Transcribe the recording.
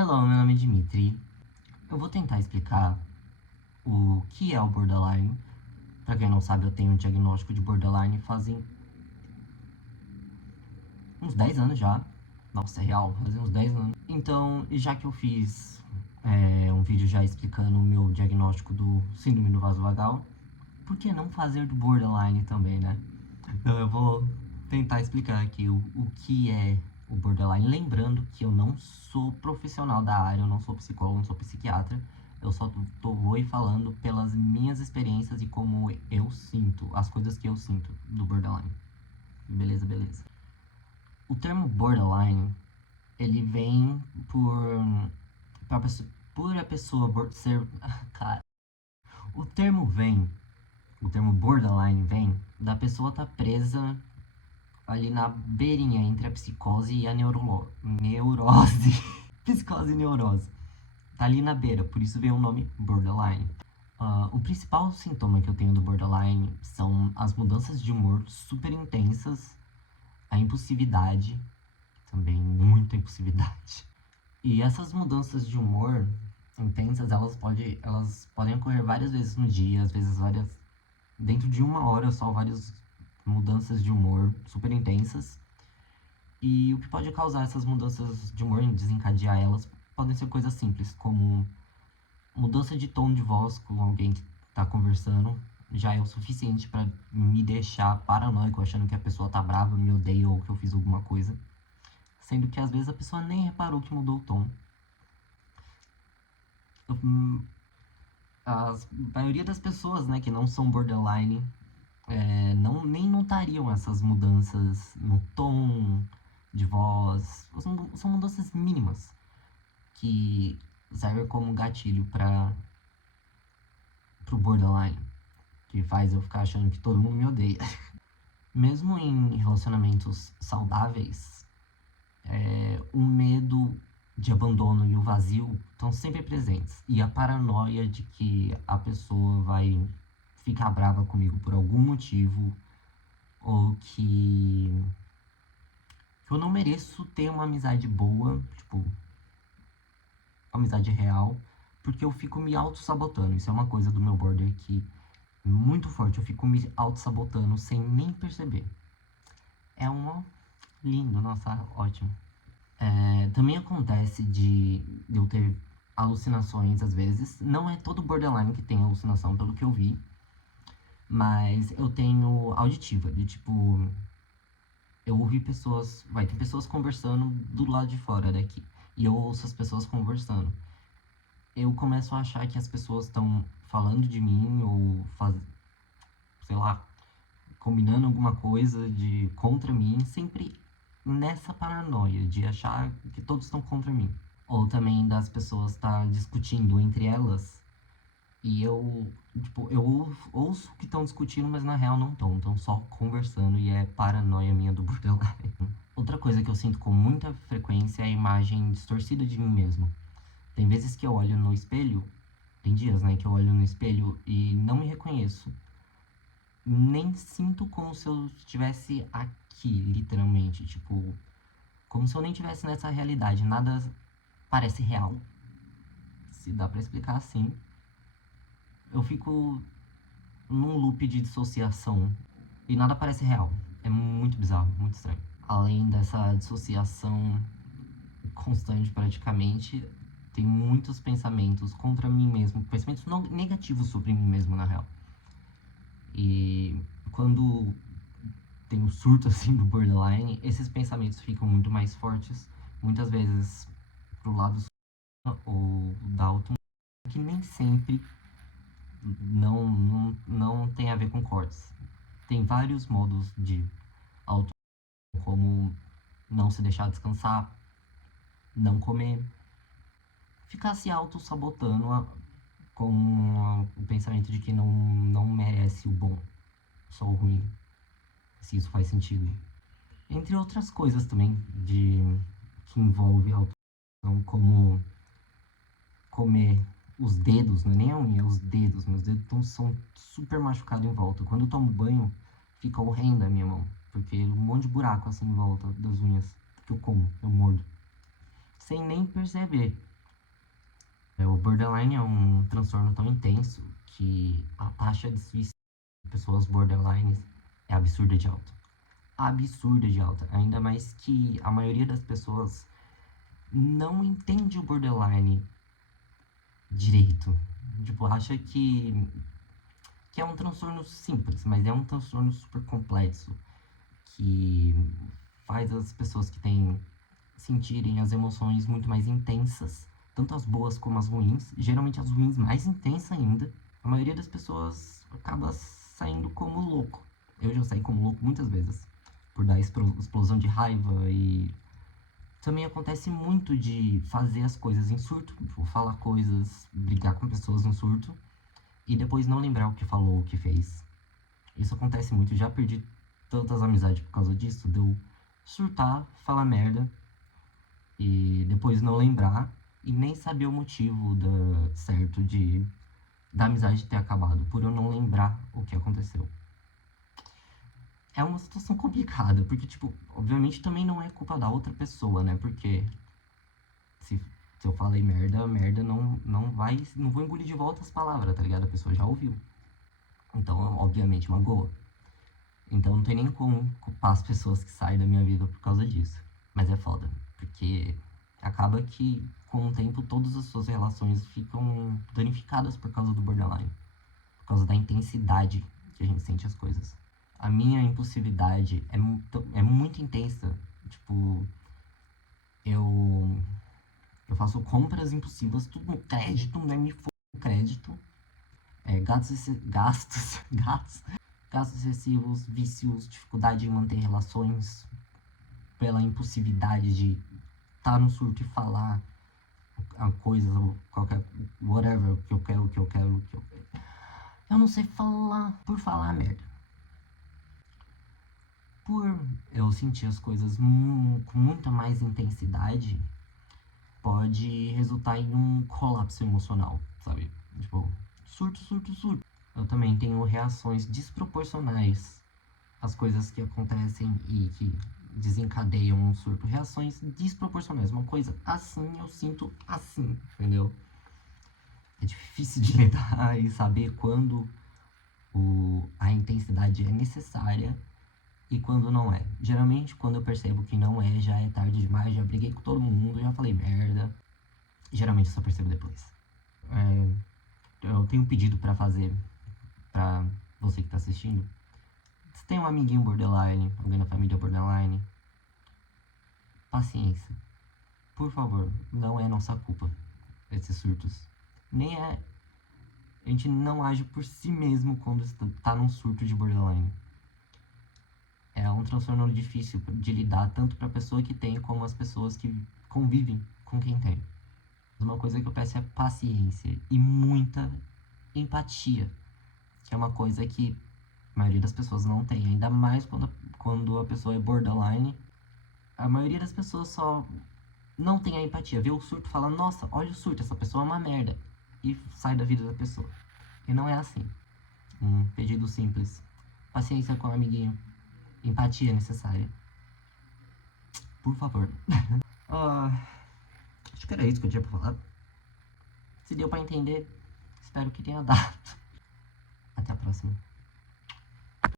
Hello, meu nome é Dimitri. Eu vou tentar explicar o que é o borderline. Pra quem não sabe, eu tenho um diagnóstico de borderline fazem uns 10 anos já. Nossa, é real, fazem uns 10 anos. Então, já que eu fiz um vídeo já explicando o meu diagnóstico do síndrome do vaso vagal, por que não fazer do borderline também, né? Então eu vou tentar explicar aqui o que é o borderline. Lembrando que eu não sou profissional da área, eu não sou psicólogo, não sou psiquiatra. Eu só vou falando pelas minhas experiências e como eu sinto, as coisas que eu sinto do borderline. Beleza, beleza. O termo borderline, ele vem por a pessoa ser... Cara, o termo borderline vem da pessoa estar presa ali na beirinha entre a psicose e a neurose. Psicose e neurose. Tá ali na beira, por isso veio o nome borderline. O principal sintoma que eu tenho do borderline são as mudanças de humor super intensas, a impulsividade, também muita impulsividade. E essas mudanças de humor intensas, elas podem ocorrer várias vezes no dia, às vezes dentro de uma hora só, várias mudanças de humor super intensas. E o que pode causar essas mudanças de humor e desencadear elas podem ser coisas simples, como mudança de tom de voz com alguém que tá conversando, já é o suficiente para me deixar paranoico, achando que a pessoa tá brava, me odeia ou que eu fiz alguma coisa. Sendo que às vezes a pessoa nem reparou que mudou o tom. A maioria das pessoas, né, que não são borderline, nem notariam essas mudanças no tom de voz. São mudanças mínimas que servem como gatilho para pro borderline, que faz eu ficar achando que todo mundo me odeia. Mesmo em relacionamentos saudáveis, o medo de abandono e o vazio estão sempre presentes. E a paranoia de que a pessoa vai ficar brava comigo por algum motivo, ou que eu não mereço ter uma amizade boa, tipo, amizade real, porque eu fico me auto-sabotando. Isso é uma coisa do meu border que é muito forte, eu fico me auto-sabotando sem nem perceber. É uma lindo, nossa, ótimo. Também acontece de eu ter alucinações às vezes. Não é todo borderline que tem alucinação, pelo que eu vi. Mas eu tenho auditiva, de tipo... Eu ouvi pessoas... tem pessoas conversando do lado de fora daqui. E eu ouço as pessoas conversando. Eu começo a achar que as pessoas estão falando de mim ou sei lá, combinando alguma coisa contra mim, sempre nessa paranoia de achar que todos estão contra mim. Ou também das pessoas estar discutindo entre elas e eu ouço que estão discutindo, mas na real não estão só conversando e é paranoia minha do borderline. Outra coisa que eu sinto com muita frequência é a imagem distorcida de mim mesmo. Tem vezes que eu olho no espelho, tem dias, né, que eu olho no espelho e não me reconheço. Nem sinto como se eu estivesse aqui, literalmente, tipo, como se eu nem estivesse nessa realidade, nada parece real. Se dá pra explicar assim. Eu fico num loop de dissociação e nada parece real. É muito bizarro, muito estranho. Além dessa dissociação constante praticamente, tem muitos pensamentos contra mim mesmo, pensamentos negativos sobre mim mesmo, na real. E quando tem um surto assim do borderline, esses pensamentos ficam muito mais fortes, muitas vezes pro lado ou da auto, que nem sempre não tem a ver com cortes. Tem vários modos de auto, como não se deixar descansar, não comer, ficar se auto-sabotando com o pensamento de que não merece o bom, só o ruim, se isso faz sentido. Entre outras coisas também que envolve auto, como comer os dedos, não é nem a unha, é os dedos. Meus dedos são super machucados em volta. Quando eu tomo banho, fica horrenda a minha mão, porque um monte de buraco assim em volta das unhas que eu como, eu mordo. Sem nem perceber. O borderline é um transtorno tão intenso que a taxa de suicídio de pessoas borderlines é absurda de alta. Absurda de alta. Ainda mais que a maioria das pessoas não entende o borderline direito. Tipo, acha que é um transtorno simples, mas é um transtorno super complexo que faz as pessoas que têm sentirem as emoções muito mais intensas, tanto as boas como as ruins, geralmente as ruins mais intensas ainda. A maioria das pessoas acaba saindo como louco. Eu já saí como louco muitas vezes, por dar explosão de raiva e também acontece muito de fazer as coisas em surto, tipo, falar coisas, brigar com pessoas no surto e depois não lembrar o que falou, o que fez. Isso acontece muito, já perdi tantas amizades por causa disso, de eu surtar, falar merda e depois não lembrar e nem saber o motivo certo da amizade ter acabado, por eu não lembrar o que aconteceu. É uma situação complicada, porque, tipo, obviamente também não é culpa da outra pessoa, né? Porque se, se eu falei merda, merda não vou engolir de volta as palavras, tá ligado? A pessoa já ouviu. Então, obviamente, magoa. Então não tem nem como culpar as pessoas que saem da minha vida por causa disso. Mas é foda, porque acaba que com o tempo todas as suas relações ficam danificadas por causa do borderline. Por causa da intensidade que a gente sente as coisas. A minha impulsividade é muito intensa. Tipo, eu, eu faço compras impulsivas, tudo no crédito, né? Me foda no crédito. Gastos excessivos, vícios, dificuldade em manter relações, pela impulsividade de estar no surto e falar a coisa, qualquer, whatever, que eu quero, que eu quero, que eu quero. Eu não sei falar por falar merda. Por eu sentir as coisas com muita mais intensidade, pode resultar em um colapso emocional, sabe? Tipo, surto, surto, surto. Eu também tenho reações desproporcionais às coisas que acontecem e que desencadeiam um surto. Reações desproporcionais. Uma coisa assim, eu sinto assim, entendeu? É difícil de lidar e saber quando a intensidade é necessária e quando não é. Geralmente, quando eu percebo que não é, já é tarde demais, já briguei com todo mundo, já falei merda. Geralmente eu só percebo depois. Eu tenho um pedido pra fazer pra você que tá assistindo. Se tem um amiguinho borderline, alguém na família borderline, paciência. Por favor, não é nossa culpa esses surtos. Nem é. A gente não age por si mesmo quando tá num surto de borderline. É um transtorno difícil de lidar, tanto pra pessoa que tem, como as pessoas que convivem com quem tem. Uma coisa que eu peço é paciência e muita empatia, que é uma coisa que a maioria das pessoas não tem, ainda mais quando a pessoa é borderline. A maioria das pessoas só não tem a empatia, vê o surto e fala, nossa, olha o surto, essa pessoa é uma merda, e sai da vida da pessoa. E não é assim. Um pedido simples. Paciência com o amiguinho. Empatia necessária. Por favor. Ah, acho que era isso que eu tinha pra falar. Se deu pra entender, espero que tenha dado. Até a próxima.